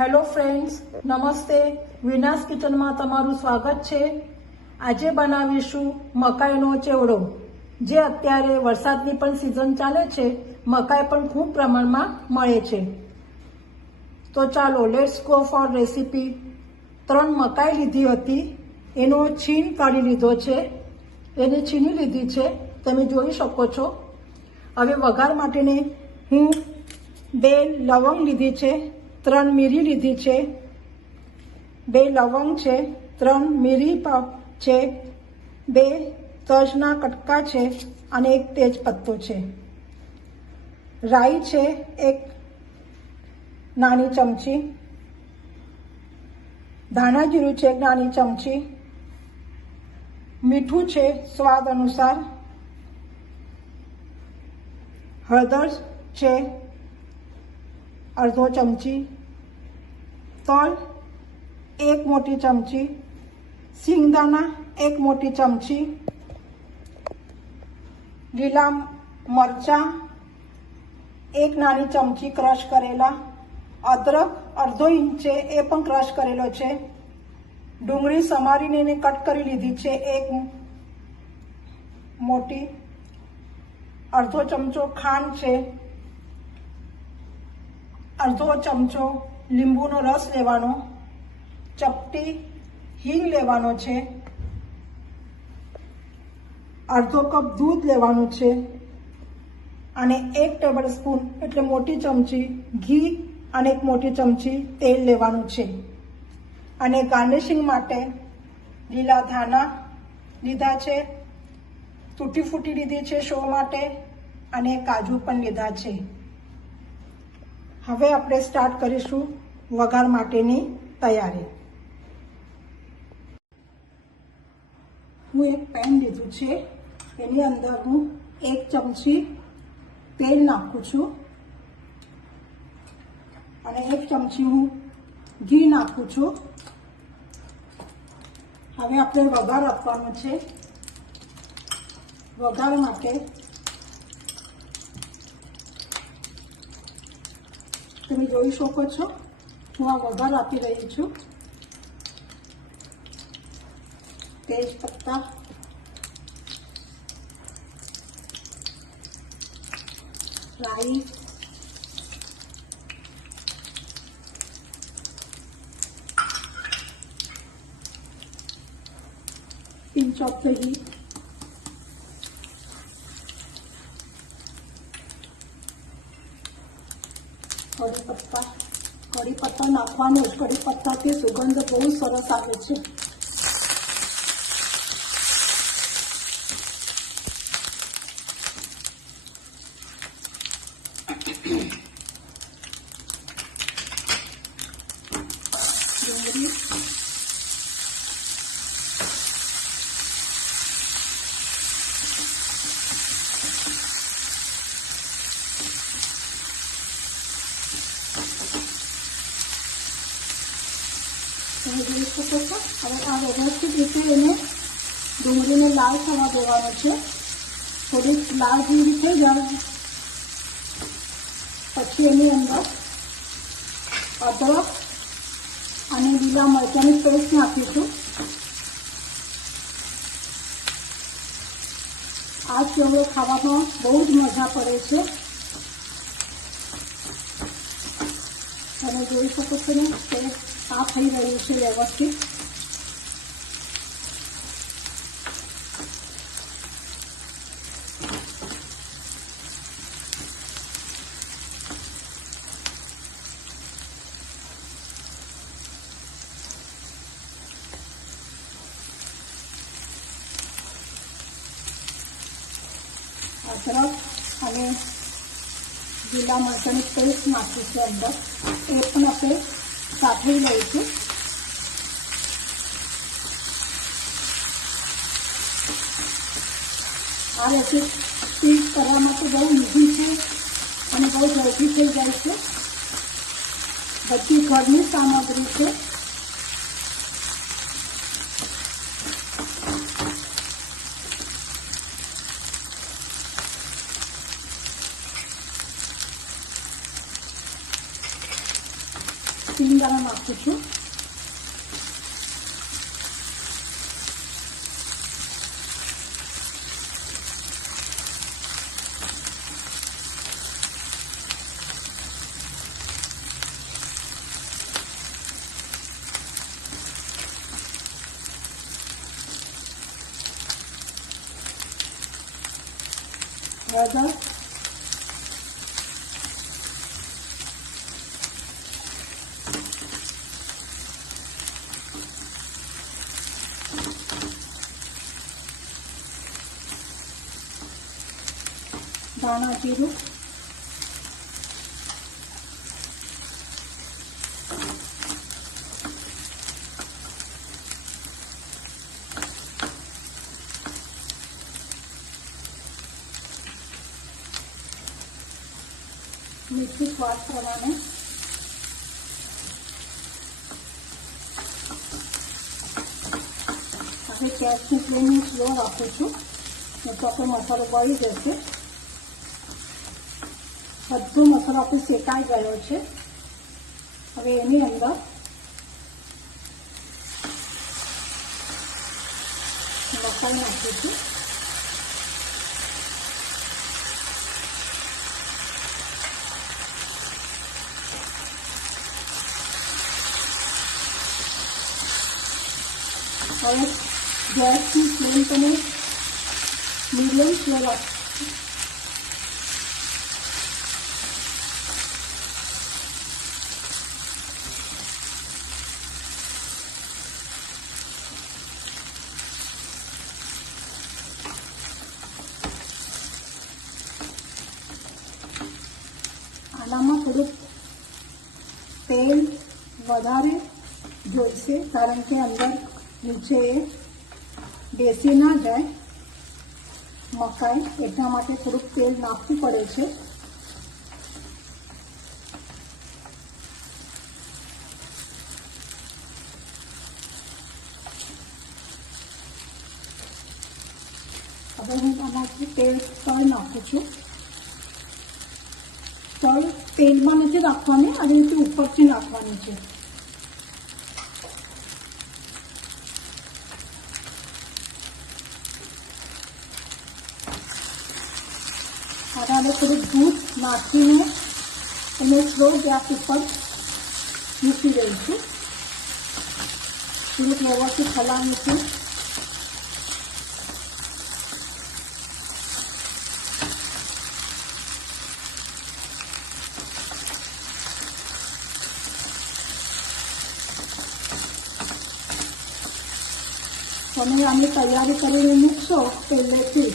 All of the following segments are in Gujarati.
હેલો ફ્રેન્ડ્સ, નમસ્તે. વિનાસ કિચનમાં તમારું સ્વાગત છે. આજે બનાવીશું મકાઈનો ચેવડો. જે અત્યારે વરસાદની પણ સિઝન ચાલે છે, મકાઈ પણ ખૂબ પ્રમાણમાં મળે છે. તો ચાલો લેટ્સ ગો ફોર રેસીપી. 3 મકાઈ લીધી હતી, એનો છીણ કાઢી લીધો છે, એને છીણી લીધી છે, તમે જોઈ શકો છો. હવે વઘાર માટેને હું 2 લવંગ લીધી છે, 3 મીરી લીધી છે, 2 લવંગ છે, 3 મીરી છે, 2 તજના કટકા છે અને 1 તેજ પત્તો છે. રાઈ છે 1 નાની ચમચી, ધાણા જીરું છે 1 નાની ચમચી, મીઠું છે સ્વાદ અનુસાર, હળદર છે અડધો ચમચી, તલ 1 મોટી ચમચી, સિંગદાણા 1 મોટી ચમચી, લીલા મરચાં 1 નાની ચમચી ક્રશ કરેલા, અદરક અડધો ઇંચ છે એ પણ ક્રશ કરેલો છે, ડુંગળી સમારીને એને કટ કરી લીધી છે 1 મોટી, અડધો ચમચો ખાંડ છે, અડધો ચમચો લીંબુનો રસ લેવાનો, ચપટી હિંગ લેવાનો છે, અડધો કપ દૂધ લેવાનું છે અને 1 ટેબલ સ્પૂન એટલે મોટી ચમચી ઘી અને 1 મોટી ચમચી તેલ લેવાનું છે. અને ગાર્નિશિંગ માટે લીલા ધાણા લીધા છે, તૂટી ફૂટી લીધી છે શો માટે, અને કાજુ પણ લીધા છે. હવે આપણે સ્ટાર્ટ કરીશું વઘાર માટેની તૈયારી. હું એક પેન લીધું છે, એની અંદર હું 1 ચમચી તેલ નાખું છું અને 1 ચમચી હું ઘી નાખું છું. હવે આપણે વઘાર આપવાનો છે. વઘાર માટે તમે જોઈ શકો છો, હું આ વઘાર આપી રહી છું. તેજ પત્તા, રાઈ, પિંચ ઓફ ધ ઘી, કઢી પત્તા નાખવાનો જ. કઢી પત્તાથી સુગંધ બહુ સરસ આવે છે. ડુંગળી, તમે જોઈ શકો છો. હવે આ વ્યવસ્થિત રીતે એને ડુંગળીને લાલ થવા દેવાનો છે. થોડીક લાલ જેવી થઈ જાય પછી એની અંદર અદરક અને લીલા મરચાંની પેસ્ટ નાખીશું. આ ચેવડો ખાવામાં બહુ જ મજા પડે છે. તમે જોઈ શકો છો ને કે આ થઈ રહ્યું છે વ્યવસ્થિત. અદરક અને લીલા મરચાંની પેસ્ટ નાખીશું અંદર, એ પણ આપણે સાતળી લઈશું. આ રેસીપી કરવા માટે બહુ ઈઝી છે અને બહુ ઝડપી થઈ જાય છે. બધી ઘરની સામગ્રી છે. સિંગદાણા નાખું છું. હળદર, ધાણા જીરું, મીઠું સ્વાદ પ્રમાણે, હવે ગેસની ફ્લેમ હું સ્લો રાખું છું, તો આપણો મસાલો બળી જશે. બધો મસાલો આપણે શેકાઈ ગયો છે. હવે એની અંદર મકાઈ નાખું છું. હવે ગેસની ફ્લેમ તમે મીડિયમ સ્લો રાખો. આનામાં થોડુંક તેલ વધારે જોઈશે, કારણ કે અંદર નીચે બેસી ના જાય મકાઈ, એટલા માટે થોડુંક તેલ નાખવું પડે છે. હવે હું આમાંથી તેલ તળ નાખું છું. તળ તેલમાં નથી નાખવાની, આવી રીતે ઉપરથી નાખવાની છે. હવે થોડું દૂધ નાખીને એને સ્લો ગેસ ઉપર મૂકી દઉં છું. થોડુંક વ્યવસ્થિત હલાવું છું. તમે આની તૈયારી કરીને મૂકશો પહેલેથી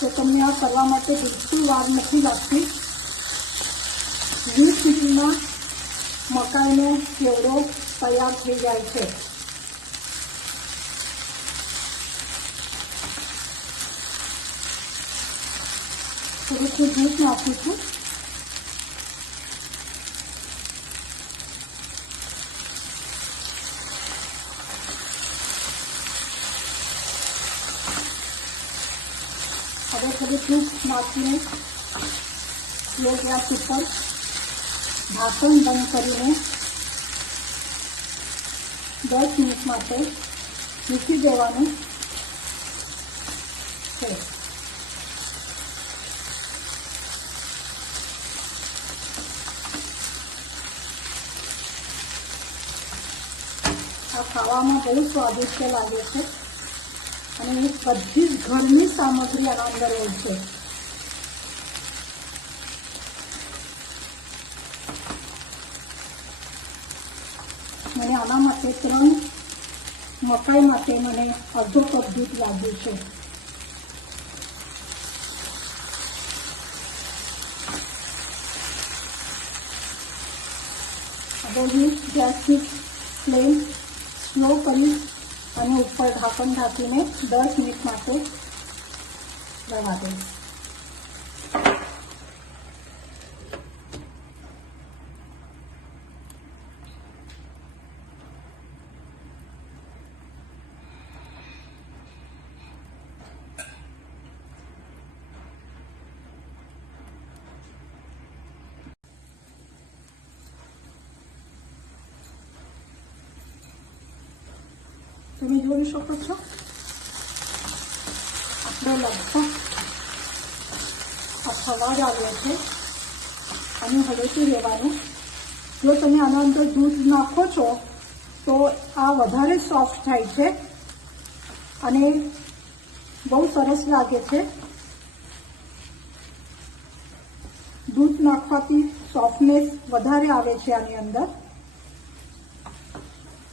તો તમને આ કરવા માટે બિલકુલ વાર નથી લાગતી. 20 મિનિટમાં મકાઈનો ચેવડો તૈયાર થઈ જાય છે. થોડુંક દૂધ નાખું છું. હવે થોડું દૂધ નાખીને સ્લો ગેસ ઉપર ઢાંકણ બંધ કરીને 10 મિનિટ માટે મૂકી દેવાનું છે. આ ખાવામાં બહુ સ્વાદિષ્ટ લાગે છે અને બધી જ ઘરની સામગ્રી આના અંદર હોય છે. મને આના માટે 3 મકાઈ માટે મને અડધો કપ દૂધ લાગ્યું છે. હવે હું ગેસની ફ્લેમ સ્લો કરી અને ઉપર ઢાંકણ ઢાંકીને 10 મિનિટ માટે રહેવા દઈશ. તમે જોઈ શકો છો આપણે લગભગ આ થવા જ આવ્યો છે અને હળવતું રહેવાનું. જો તમે આના અંદર દૂધ નાખો છો તો આ વધારે સોફ્ટ થાય છે અને બહુ સરસ લાગે છે. દૂધ નાખવાથી સોફ્ટનેસ વધારે આવે છે આની અંદર.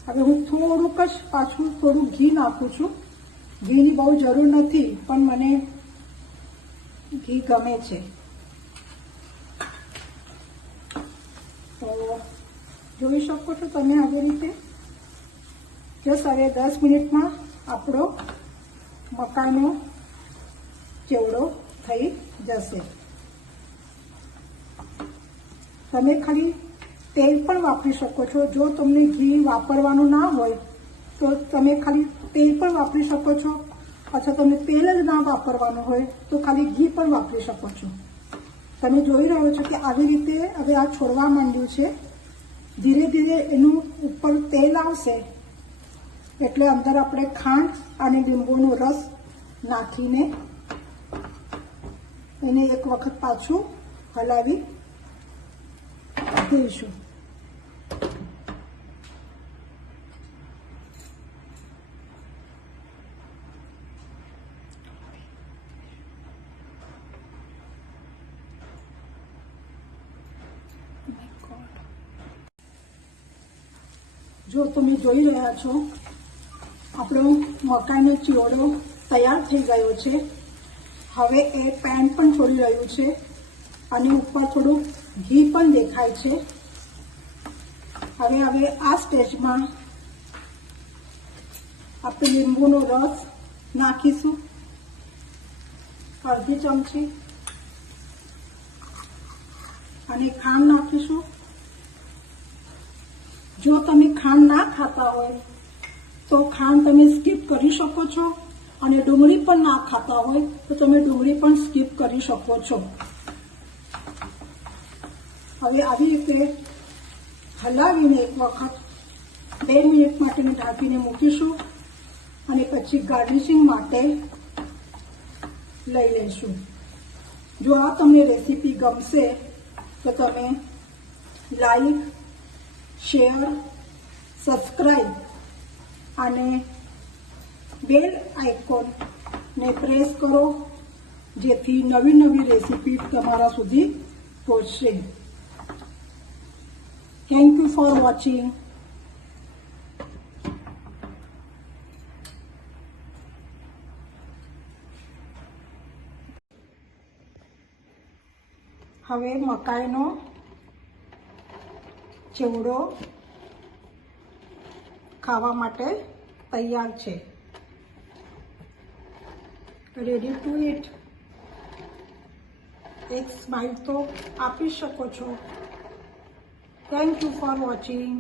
હવે હું થોડુંક જ પાછું થોડું ઘી નાખું છું. ઘીની બહુ જરૂર નથી પણ મને ઘી ગમે છે. તો જોઈ શકો છો તમે આવી રીતે જસ્ટ હવે 10 મિનિટમાં આપણો મકાઈનો ચેવડો થઈ જશે. તમે ખાલી તેલ પણ વાપરી શકો છો. જો તમને ઘી વાપરવાનું ના હોય તો તમે ખાલી તેલ પણ વાપરી શકો છો, અથવા તમને તેલ જ ના વાપરવાનું હોય તો ખાલી ઘી પણ વાપરી શકો છો. તમે જોઈ રહ્યો છો કે આવી રીતે હવે આ છોડવા માંડ્યું છે. ધીરે ધીરે એનું ઉપર તેલ આવશે એટલે અંદર આપણે ખાંડ અને લીંબુનો રસ નાખીને એને એક વખત પાછું હલાવી દઈશું. જો તમે જોઈ રહ્યા છો આપણો મકાઈનો ચેવડો તૈયાર થઈ ગયો છે. હવે એ પેન પણ છોડી રહ્યું છે અને ઉપર થોડું ઘી પણ દેખાય છે. હવે આ સ્ટેજમાં આપણે લીંબુનો રસ નાખીશું, અડધી ચમચી, અને ખાંડ નાખીશું. જો તમે ખાંડ ના ખાતા હોય તો ખાંડ તમે સ્કીપ કરી શકો છો, અને ડુંગળી પણ ના ખાતા હોય તો તમે ડુંગળી પણ સ્કીપ કરી શકો છો. હવે આવી રીતે હલાવીને એક વખત 2 મિનિટ માટે ઢાંકીને મૂકીશું અને પછી ગાર્નિશિંગ માટે લઈ લઈશું. જો આ તમને રેસીપી ગમશે તો તમે લાઈક, શેર, સબસ્ક્રાઈબ અને બેલ આઇકોનને પ્રેસ કરો, જેથી નવી નવી રેસીપી તમારા સુધી પહોંચશે. Thank you for watching. હવે મકાઈનો ચેવડો ખાવા માટે તૈયાર છે. Ready to it. એક સ્માઈલ તો આપી શકો છો. Thank you for watching.